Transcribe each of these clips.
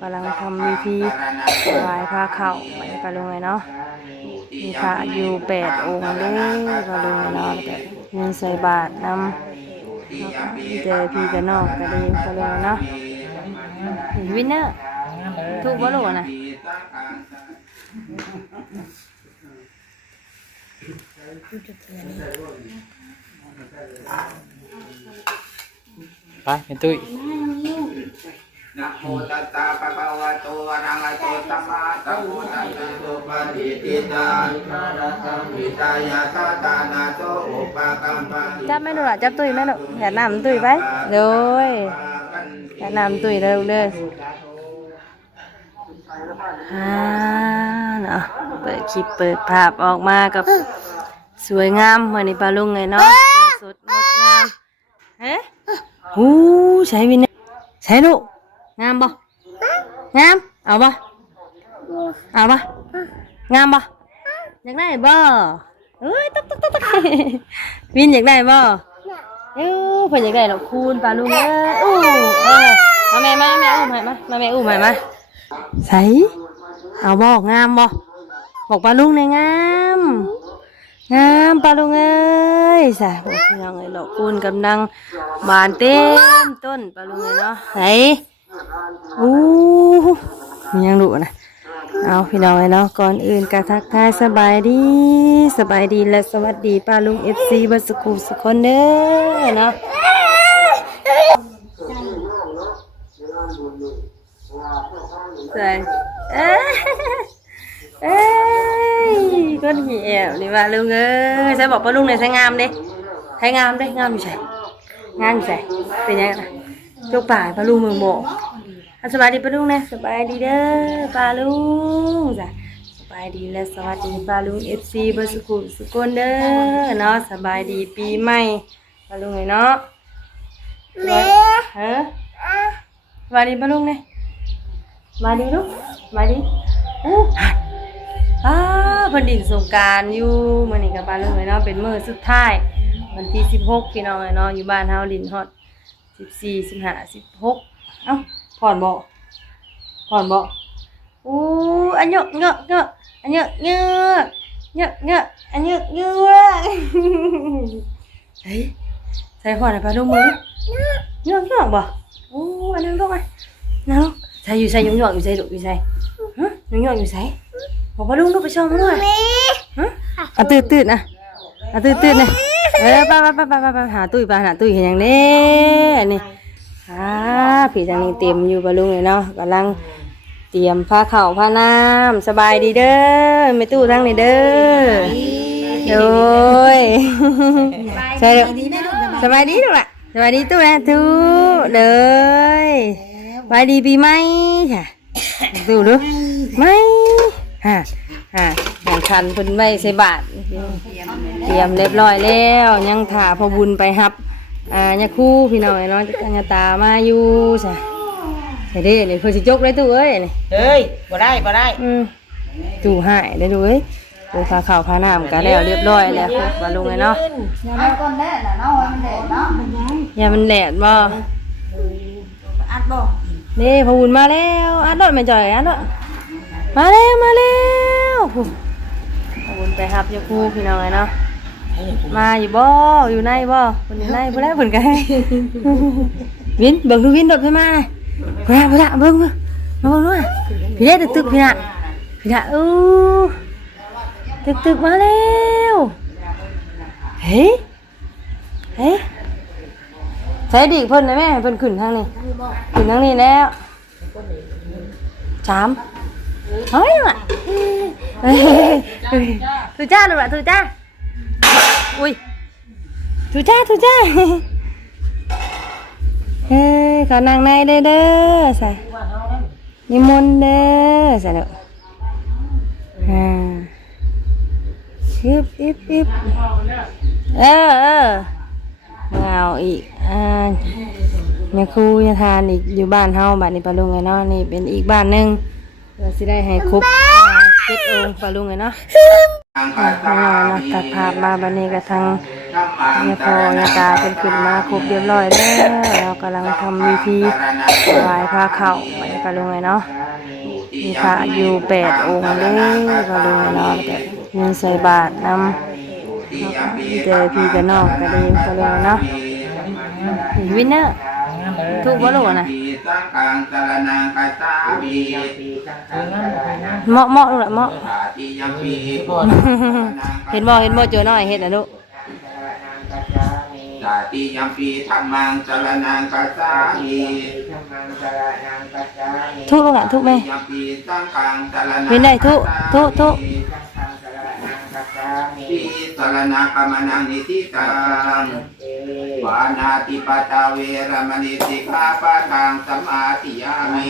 กำลังทำวิธีถวายพระเข่าไปปลุงเลยเนาะมีพระอยู่แปดองค์เลยปลุงเลยเนาะแต่มีใส่บาตรนำเจอพี่กับน้องก็ดีปลุงเลยเนาะวินเนอร์ถูกบ่ลูกอะนะไปเป็นตุ้ย นะโมตัสสะภะคะวะโตอะระหะโตสัมมาสัมพุทธัสสะสุปฏิทิตาวิตายาตาตานาโตอุปกัมปังจับแม่ลูกอะจับตุ้ยแม่ลูกอย่านำตุ้ยไปโดยอย่านำตุ้ยเร็วเด้ออ่าเนาะเปิดคลิปเปิดภาพออกมากับสวยงามเหมือนในปลาลุงไงเนาะสดงดงามเฮ้หูใช้วินเนอร์ใช้ลูก งามบ่งามเอาบ่เอาบ่งามบ่อยากได้บ่เอ้ยตุ๊กตุ๊กตุ๊กตุ๊กวินอยากได้บ่เอ้าเพิ่นอยากได้ดอกคูณปลาลุงเอ้ยอู้เออมาแม่มาแม่อุ้มให้มามาแม่อุ้มให้มาใส่เอาบ่งามบ่บอกปลาลุงในอยงามงามปลาลุงเอ้ยสะบอกพี่น้องเอ้ยดอกคูณกำลังบานเต็มต้นปลาลุงเลยเนาะใส่ อู้มียังดุนะเอาพี่น้องเลยเนาะก่อนอื่นกะทักทายสบายดี สบายดีและสวัสดีป้าลุงเอฟซีบัสกูสุคนเด้อเนาะใส่เอ้ยเอ้ยก้นเหี่ยวนี่ว่าลุงเอ้ยใส่บอกป้าลุงเนี่ยใส่งามเด้ใส่งามเด้งามอยู่ใส่งามอยู่ใส่เป็นยังไง จกป่ายป้าลุงเมืองโบกอะสบายดีป้าลุงนะสบายดีเด้อป้าลุงจ้ะสบายดีและสวัสดีป้าลุงเอฟซีเบอร์สกุลสกุลเด้อเนาะสบายดีปีใหม่ป้าลุงเลยเนาะแม่ฮะสบายดีป้าลุงเนี่ยมาดีลูกมาดีอู้อ้าเพิ่นดินสงกรารอยู่มื้อนี้กับป้าลุงเลยเนาะเป็นมื้อสุดท้ายวันที่16พี่น้องเลยเนาะอยู่บ้านเฮาดินฮอด 14 15 16เอ้าผ่อนบ่ผ่อนบ่อู้อันเยอะเงอะเงอะอันเยอะเงอะเงอะเงอะอันเยอะเงอะเฮ้ยใส่ผ่อนให้พาลูกมือเงอะเงอะบ่อู้อันนั้นลูกอะนั่งลูกใส่อยู่ใส่หยงหยอกอยู่ใส่ลูกอยู่ใส่ฮะหยงหยอกอยู่ใส่บอกพาลูกลูกไปชมมันด้วยฮะอะตื่นตื่นอะ อะตื่นตื่นนะเออไปไปไปไปไปหาตุ้ยไปหาตุ้ยเห็นอย่างนี้นี่อ่าผีทางนี้เตรียมอยู่บะลุงเลยเนาะกำลังเตรียมผ้าเข่าวผ้าน้ำสบายดีเด้อไม่ตู้ทั้งนี้เด้อโดยใช่เด้อสบายดีลูกละสบายดีตู้นะตู้เลยสบายดีปีใหม่ค่ะตู้ดูไม่ฮะ ฮะแข่งขันเพิ่นไว้ใส่บาทเตรียมเรียบร้อยแล้ว ยังถ่าพอบุญไปฮับอ่าเนี่ยคู่พี่น้องเนาะจะกันตามาอยู่ใช่ใช่เด้นี่เพิ่นสิจกได้ตู้เอ้ยนี่เฮ้ยบ่ได้บ่ได้อืมตู้หายได้ดูเอ้ยปูพาข้าวพาน้ำกันแล้วเรียบร้อยแล้วพวกบาลุงเลยเนาะอย่ามาก่อนแน่น่ะเนาะว่ามันแดดเนาะอย่ามันแหลดบ่อัดบ่นี่พอบุญมาแล้วอัดรถไม่จ่อยอัดรถมาแล้วมาแล้ว ผู้พอบุญไปรับอยาคู่พี่น้องเลยเนาะ มาอยู่บ่อยู่ในบ่คนอยู่ในบ่ได้ผลกันวินเบิ่งดูวินโดดไปมาพุ่นน่ะพุ่นน่ะเบิ่งเบิ่งมาเบิ่งด้วยพี่เด้ตึกตึกพี่น่ะพี่น่ะอู้ตึกตึกมาแล้วเฮ้ยเฮ้ยใช้ดีกเพิ่นนะแม่เพิ่นขึ้นทางนี้ขึ้นทางนี้แล้วสาม เฮ้ยว่ะเฮ้ยทุจ้าลูกล่ะทุจ้าอุ้ยทุจ้าทุจ้าเฮ้ยเขานั่งในเด้อเด้อใส่นิมนต์เด้อใส่เด้ออ่าอิบอิบอิบเออเออมาเอาอีกอ่าเนี่ยครูยาทานอีกอยู่บ้านเฮาบ้านนี้ปลาลุงไงเนาะนี่เป็นอีกบ้านหนึง เราสิได้ให้ครบเจ็ดองค์ปลาลุงไงเนาะอ่าคาเอาตาเนาะตัดภาพมาบันนี้กับทางธัมมังเนี่ยพอยาตาเป็นขึ้นมาครบเรียบร้อยแล้วเรากำลังทำวิธีถวายพระเข่าไปปลาลุงเลยเนาะมีพระอยู่แปดองค์เลยปลาลุงเลยเนาะแต่มีใส่บาตรนำเจอพี่กับน้องก็ดีปลาลุงเนาะวินเนอร์ถูกบ่ลูกอะนะ สังฆังสรนังกัจจามิเหมาะเหมาะลูกละเหมาะสาธิยัมปีเห็นบ่เห็นบ่โจน้อยเฮ็ดนะลูกสาธิยัมปีธรรมังสรนังกัจจามิทุกลูกละทุกไหมยัมปีสังฆังสรนังเห็นได้ทุกทุกทุก ปีสรณกรรมนังนิสิตังวานาติปตาเวรมณีสิกขาปะทังสมาธิยามิ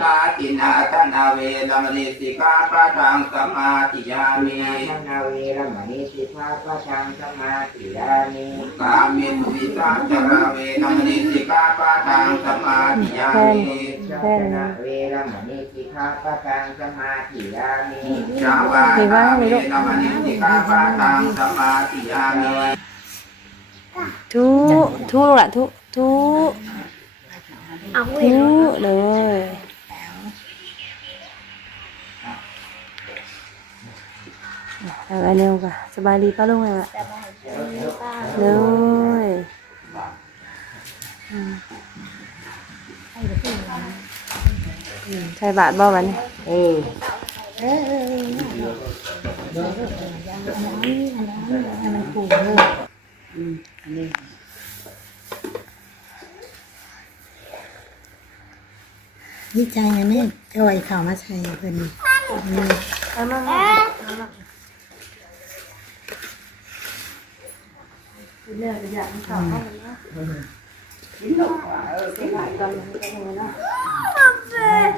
ตาตินาตนาเวรมณีสิกขาปะทังสมาธิยามิกามิสุวิสาจราเวรมณีสิกขาปะทังสมาธิยา แค่มินี้แค่นี้ชาวาตาเวรมณีสิกขาปะทังสมาธิยามิทุกทุกลูกละทุกทุกเอาทุกเลยอะไรเร็วกะสบายดีป้าลุงไงวะเลยอืมอืม ใช่บาทบ่วันนี้เออดีใจนะแม่ก็ไว้ข่าวมาใช้เพิ่นนี่เอามามาเลือกอยากข่าวเข้ามาเนาะ กินหรอกเออกินหลายตอนนี้ก็เลยเนาะบ่เต็ม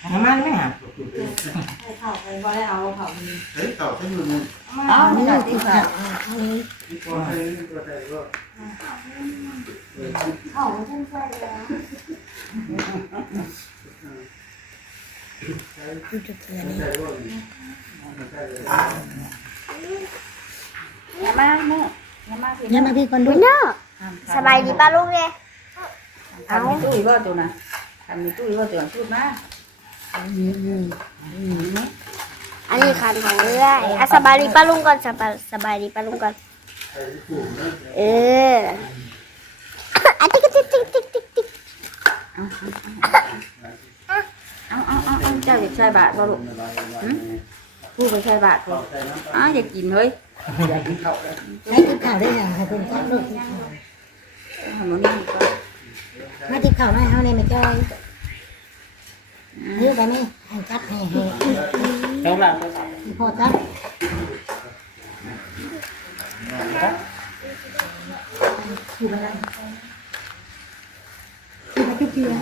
หรอกนะเออนี่แหละเงินเนี่ยใช้ขามันเอ็ดเนื้อนั่นนี่ใส่อันนั้นอันนี้ทั้งฝัดกินเนี่ยใช้บาทลูกใช้บาทหนึ่งเดียวน้ำมันไหมฮะข่าวไปบ่ได้เอาข่าวมีเฮ้ยต่อขึ้นมืออ้าวนี่นี่แหละติดข่าวเอาเลยพูดจะเตือนนี่อย่ามาเนื้ออย่ามาพี่เนี่ยมาพี่คนดูสบายดีป้าลุงเลยทำมีตู้อีกบ่ตัวนะทำมีตู้อีกบ่ตัวพูดมา อันนี้คันของเรื่อยอะสบายดีป้าลุงก่อนสบายสบายดีป้าลุงก่อน เอออะติ๊กติ๊กติ๊กติ๊กติ๊กติ๊กเอาเอาเอาเอาเจ้าอยากใส่บาทบ่ลูกพูดไปใส่บาทบ่อ้าอยากกินเฮ้ยให้ติดข่าวได้ย่างให้เพิ่นจับลูกมันนี่ก็มาติดข่าวให้เฮาในไม่จ้อย ยื้อไปนี่ให้จับให้ให้ใช้บาทพอจับอยู่บ้านอยู่บ้านทุกทีนะ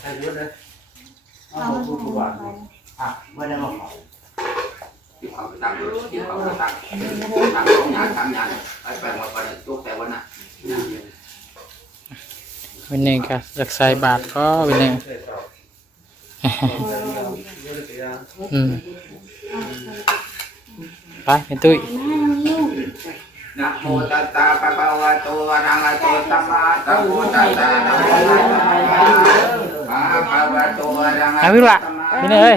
ใช้เยอะเลยเอาพูดบาทอะไม่ได้มาขอ ที่เขาไปตั้งที่เขาไปตั้งตั้งสองงานสามงานไปไปหมดไปยกแต่วันน่ะ วั นนี้ก็อยากใส่บาทก็วันนี้อืมไปเป็นตุ้ยนะโมตัสสะภะคะวะโตอะระหะโตสัมมาสัมพุทธัสสะนะโมตัสสะภะคะวะโตอะระหะเอาวิละนี่เลยเอ้ย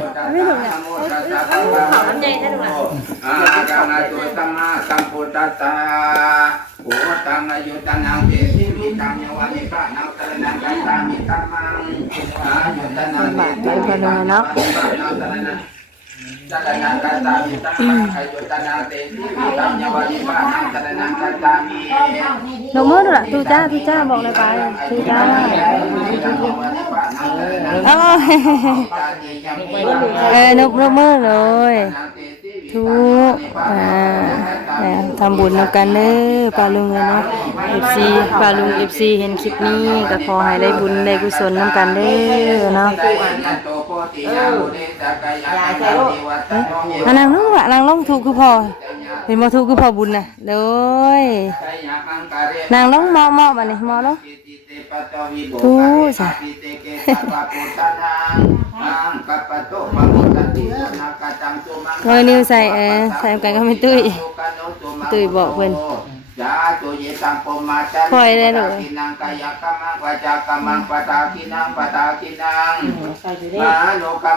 นะโมตัสสะภะคะวะโตอะระหะโตสัมมาสัมพุทธัสสะโอตังอายุตังเตสิวิตังยวานิกานังตระนังกัจจามิตัมมังอายุตันังเตสิวิตังยวานิกานังตระนังจัตนากัตตามิตังอายุตนาเตติวิตังยวานิปานังจัตนากัตตามิลงมือดูละตูจ้าตูจ้าบอกเลยไปตูจ้าเออเออนกนกมือเลยเตติวิธุอ่าแหมทำบุญนำกันเด้อปลาลุงเลยเนาะ FC ปลาลุง FC เห็นคลิปนี้ก็ขอให้ได้บุญได้กุศลนำกันเด้อเนาะอันนั้นลูกอะนางลงถูกคือพอเห็นบ่ถูกคือพอบุญน่ะเลยนางล งมอมอบัดนี้มอลงทูจ้ะเออนิวใส่ ทุกทำบุญนำกันเนอปาลุงเนาะเอฟซีปาลุงเอฟซีเห็นคลิปนี้ก็ขอให้ได้บุญได้กุศลนำกันเด้อเนาะอันนั้นลูกอะนางลงถูกคือพอเห็นมาถูกคือพอบุญนะเลยนางลงมอมอมาเนี่ยมอลงทูจ้ะ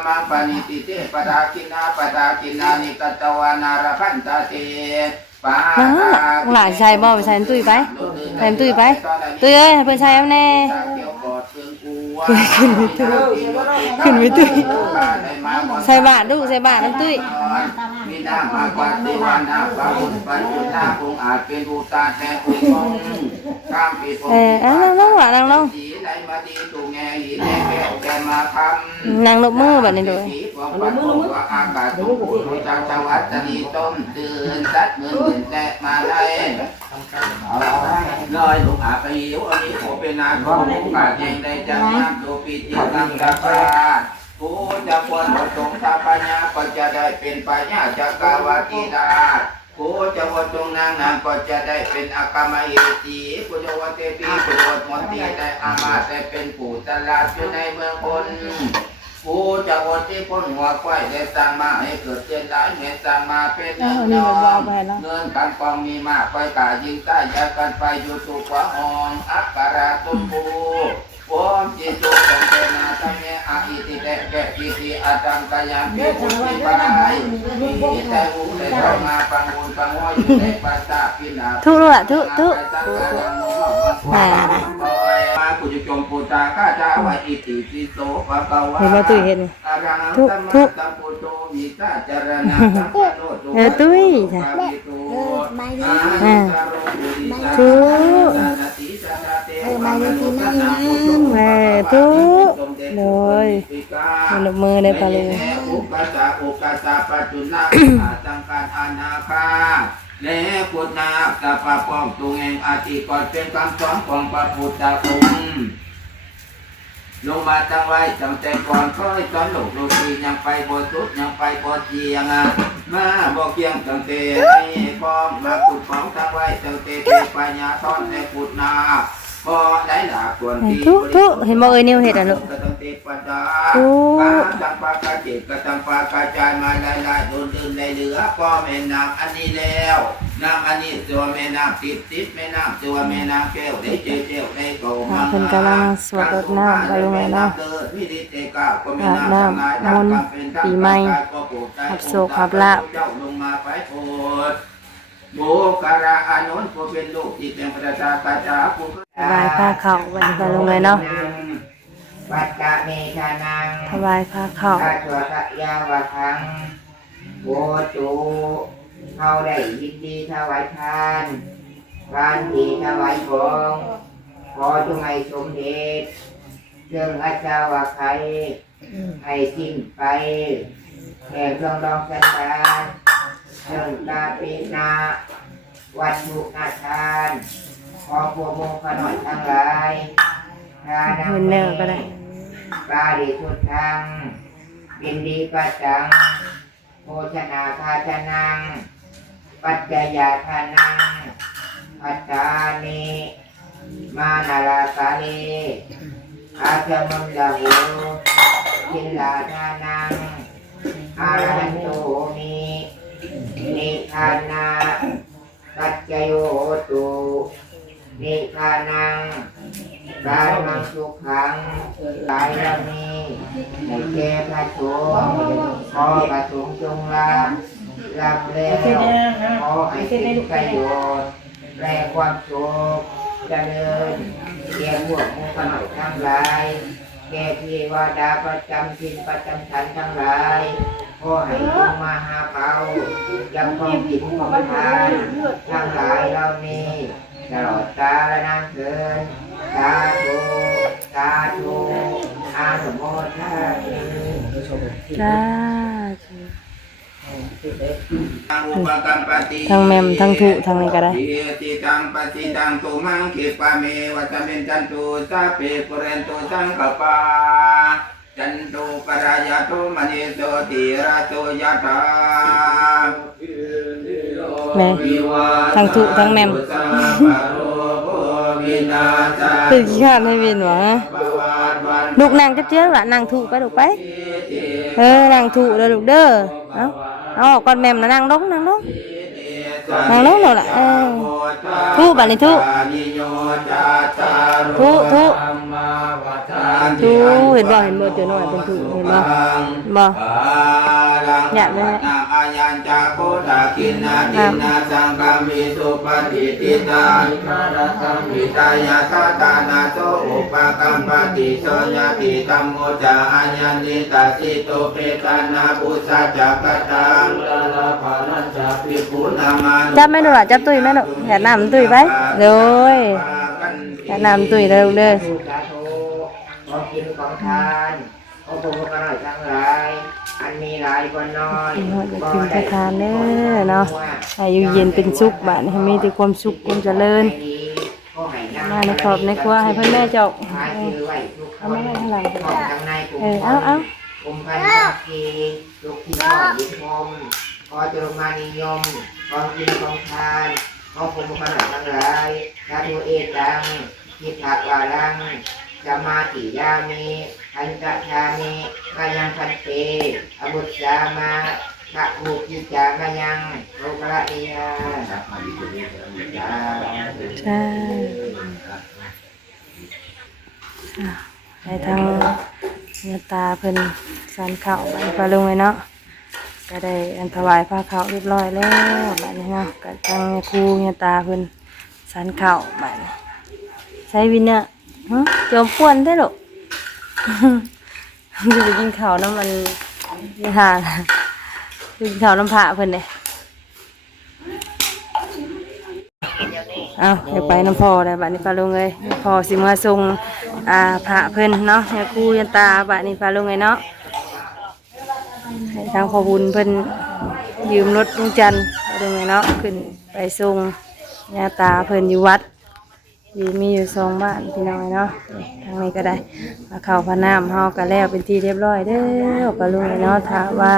มังปานิติเตปะตาคินาปะตาคินานิกัตตวานาระพันตาเตปาน้าหลานชายบ่ไปใส่ตุ้ยไปใส่ตุ้ยไปตุ้ยเอ้ยให้เพิ่นใช้เอาแน่ ขึ้นไปตุ้ยขึ้นไปตุ้ยใส่บาทดูใส่บาทน้ำตุ้ยมี น้ำมากกว่าตัวาน้ำปาบุญปัญจุน้ำคงอาจเป็นอุตาแห่งอุปงข้ามปีเออเอานั่งลงล่ะนั่งลงสีไหลมาดีตูแงหีแน่แก้วแกมาคำนั่งลบมือแบัดนี้ดูสีของปัดของว่าออากาศทุกข์รู้จักจังหวัดจะนีต้มตื่นสัดเหมือนเหมือนแต่มาได้เลอยลงอาไปหิวอันนี้ขอเป็นนาของกาเจงได้จังน้ำดูปีจิตตังกาคา ผู้จะควรประสงค์ทาปัญญาก็จะได้เป็นปัญญาจักรวาติดาผู้จะวัดจงนางนางก็จะได้เป็นอากามเอตีผู้จะวัดเตปีผู้วัดมนตรีได้อามาแต่เป็นผู้ตลาดอยู่ในเมืองคนผู้จะวัดที่พ้นหัวควายได้สร้างมาให้เกิดเจนได้เงินสร้างมาเป็นเงินยอมเงินการกองมีมากไปกายิงใต้ยากันไปอยู่สู่ขวาหองอักการาตุปูโอมจิตุสงเจนา ตัมเมอาอิติเตแกกิติอาตังกายันปิพุทธิบายมีแต่หูได้เข้ามาปังบุญปังหัวอยู่ในปัสสาพินาทุกลูกอะทุกทุกอ่ามาปุจจมปุตตาข้าจาวะอิติปิโสภะคะวะเห็นบ่ตุ้ยเห็นอะระหังทุกสัมทุมากสัมพุทโธวิตาจารณะสัมปันโนตุเออตุ้ยจ้ะปะวิโตบายดีอาจารโรบุริสาทุกสานาติสานาเตเออบายดีที่นั่งนะแม่ทุก เลยมันลมือได้ปลาลุงอุปสาอุปสาปัจจุนาตังการอานาคาและพุทนาสัพพะปองตุงแหงอาทิก่อนเป็นคำสอนของพระพุทธองค์ลงมาตั้งไว้ตั้งแต่ก่อนค่อยตอนโลกโลกียังไปบ่สุดยังไปบ่เจียงอะมาบ่เกียงตั้งแต่นี้พร้อมมาขุดของตั้งไว้ตั้งแต่เทปัญญาทอนในขุดนาบ่ได้หลาควรที่ทุกทุกเห็นบ่เอ้ยนิ้วเห็ดอะลูก ตั้งแต่ปัญญาทุกกาตังปากาเจ็ดกตังปากาจายมาหลายๆโดนดื่มได้เหลือก็แม่น้ำอันนี้แล้วน้ำอันนี้ตัวแม่น้ำติดติดแม่น้ำตัวแม่น้ำแก้วได้เจียวเจียวได้โกมังเพิ่นกำลังสวดรดน้ำปลาลุงเลยเนาะอาบน้ำมนต์ปีใหม่รับโชครับลาภเจ้าลงมาไปโปรดโบการะอานนท์ผู้เป็นลูกที่เป็นประชาตาจาผู้ถวายผ้าเข่าวันนี้ปลาลุงเลยเนาะ ปัจจะเมชานังถวายผ้าเข่าข้าตัวทะยาวะทังโวจูเขาได้ยินดีถวายทานการทีถวายของขอจงให้สมเด็จเครื่องอาจาวะไขให้สิ้นไปแห่งเครื่องรองสันดานเครื่องตาปินาวัตถุนาทาน ขอพวกโมขน่อยทั้งหลายทานัง เงินเนอก็ได้ปาริสุทธังบินดีปัจจังโภชนาคาชนัง ปัจจยาทานังปัจจานิมานาลาสาเลอาจมุลลาหูกินลาทานังอารันโตมินิทานาปัจจโยตุนิทานัง กายมังสุขังกายเรานี้ให้แก่พระสงฆ์ขอพระสงฆ์จงรับรับแล้วขอให้เป็นประโยชน์และความสุขเจริญแก่พวกมุขหน่อยทั้งหลายแก่เทวดาประจำทินประจำชันทั้งหลายขอให้จงมาหาเขายังความผิดของทานทั้งหลายเหล่านี้ตลอดกาลนานเกิน สาธุสาธุอานุโมทนามิจ้าทั้งแมมทั้งทุทั้งนี้ก็ได้ติตังปฏิตังตุมังคิปะเมวัตเมนจันตุสัพเพปุเรนตุสังกปาจันตุปรายาตุมณีโสติระโสยถาแม่ทั้งทุทั้งแมม ตื่นขี้ขาดให้วินวะลูกนางจับเจื้อละนางถูกไปลูกไป เออนางถูกเด้อลูกเด้อ เอาเอาอก่อนแม่มนะนางลงนางลงนางลงเลยล่ะเออ ทุบัดนี้ทุทุทุทุเห็นบ่เห็นบ่เจอหน่อยเป็นทุเห็นบ่บ่อยากเลยนาอายัญจาโคตากินนาตินาสังกามิสุปฏิทิตาวิตายาตาตานาโสอุปกัมปติโสยติตัมโมจาอัญญานิตาสิโตเปตานาปุสสะจักตังลาภานัญจาปิปุนามาจับแม่ดูล่ะจับตุ้ยแม่ลูกอย่าน้ำตุ้ยไปเลยอย่าน้ำตุ้ยเด้อลูกเด้อสุสาโทของกินของทานของผมก็หน่อยทั้งหลายอันมีหลายกว่าน้อยกินฮอดอยากกินประทานเด้อเนาะให้อยู่เย็นเป็นสุขบ้านให้มีแต่ความสุขความเจริญมาในขอบในครัวให้เพ่อแม่เจ้าหาซื้อไว้ทุกคเอานมาให้ข้างหลังของทางในกลุ่มเออเอาเอากลุ่มพันธุ์กีลูกที่ชอบยิมมขอจงมานิยมของกินของทาน ของผมขนาดทั้งหลายสาธุเอตังทิฏฐวารังสมาธิยามิอันตชามิมายังพันเตอบุตสามาพระภูกิจามายังโลกละเอียใช่อะให้ทางเนื้อตาเพิ่นสันเข่าไปปลาลุงไว้เนาะ ก็ได้อันถวายผ้าเขาวเรียบร้อยแล้วบัดนี้เนาะก็ทางครูเนื้อตาเพิ่นสันเข่าบัดนี้ใช้วินเนี่ยจอมป่วนได้หรอจะไปกินข้าวน้ำมันนี่ค่ะกินข้าวน้ำผาเพิ่นเลยเอาเดี๋ยวไปน้ำพอเลยบัดนี้ปลาลงเลยพอสิมาส่งอ่าพระเพิ่นเนาะให้ครูยันตาบัดนี้ปลาลงเลยเนาะ ให้ทางพอบุญเพิ่นยืมรถลุงจันทร์ปลาลุงเนาะขึ้นไปส่งยาตาเพิ่นอยู่วัดอยู่มีอยู่สองบ้านพี่น้องเนาะทางนี้ก็ได้มาเข้าพระน้ำเฮาก็แล้วเป็นที่เรียบร้อยเด้อปลาลุงเนาะถ้าว่า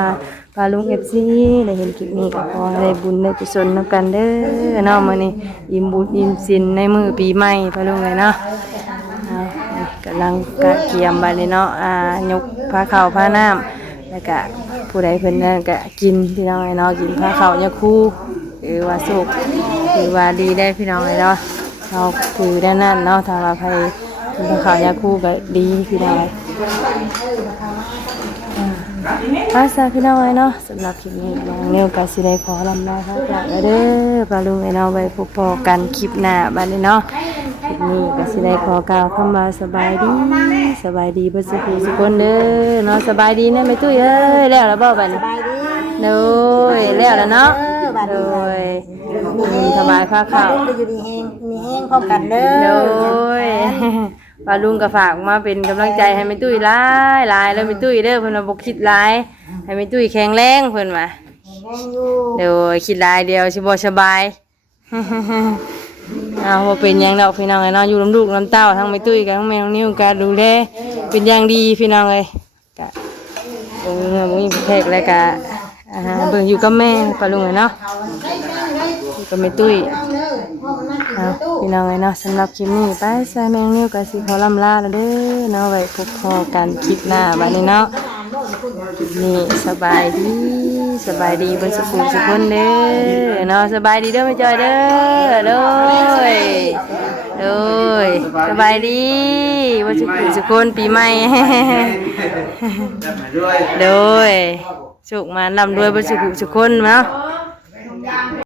ปลาลุงเอฟซีได้เห็นคลิปนี้ก็ขอได้บุญได้กุศลนำกันเด้อเนาะมื้อนี้อิ่มบุญอิ่มศีลในมื้อปีใหม่ปลาลุงเนาะเอากำลังกะเกียมบัดนี้เนาะอ่ายกพาเข้าพาน้ำแล้วก็ ผู้ใดเพิ่นนั่นก็กินพี่น้องไอ้นาะกินพาเข้ายาคูหรือว่าสุกหรือว่าดีได้พี่น้องไอ้นาะเราถือด้านนั้นเนาะถ้าว่าใครเป็นข่าวยาคู่ก็ดีพี่น้องภาษาพี่น้องไอ้นาะสำหรับคลิปนี้น้องเนวก็สิได้ขอลำลาครับแล้วเด้อปลาลุงไอ้เนาะไว้พบกันคลิปหน้าบัดนี้เนาะ คลิปนี้ก็สิได้ขอกล่าวคำว่าสบายดีสบายดีเบ่สุขสุขคนเด้อเนาะสบายดีแน่แม่ตุ้ยเอ้ยแล้วแล้วบ่บัดนี้ไปดิโดยแล้วแล้วเนาะโดยอืมสบายผ้าขาวลุงจะอยู่ดีแฮงมีแฮงพร้อมกันเด้อโดยปลาลุงก็ฝากมาเป็นกำลังใจให้แม่ตุ้ยหลายหลายแล้วแม่ตุ้ยเด้อเพิ่นว่าบ่คิดหลายให้แม่ตุ้ยแข็งแรงเพิ่นว่าแฮงอยู่เดี๋ยวคิดหลายเดียวสิบ่สบาย เอาเป็นยังดอกพี่น้องเอ้ยเนาะอยู่ลำลูกลำเต้าทั้งแม่ตุ้ยกับทั้งแม่น้องนิ้วก็ดูแลเป็นอย่างดีพี่น้องเอ้ยก็บ่มีเงินบ่มีแพกแล้วก็อ่าเบิ่งอยู่กับแม่ปลาลุงเอ้เนาะอยู่กับแม่ตุ้ยเอาพี่น้องไอ้เนาะสำหรับคลิปนี้ไปใส่แมงนิ้วกับสีขอลำลาแล้วเด้อเนาะไว้พบพอกันคลิปหน้าบัดนี้เนาะนี้สบายดี สบายดีเบนสุขุมสุขคนเด้อเนาะสบายดีเด้อไม่จอยเด้อเด้ยเด้ยสบายดีเบนสุขุมสุขคนปีใหม่ด้ยเด้อยสุขมาลำด้วยเบนสุขุมสุขคนเนาะ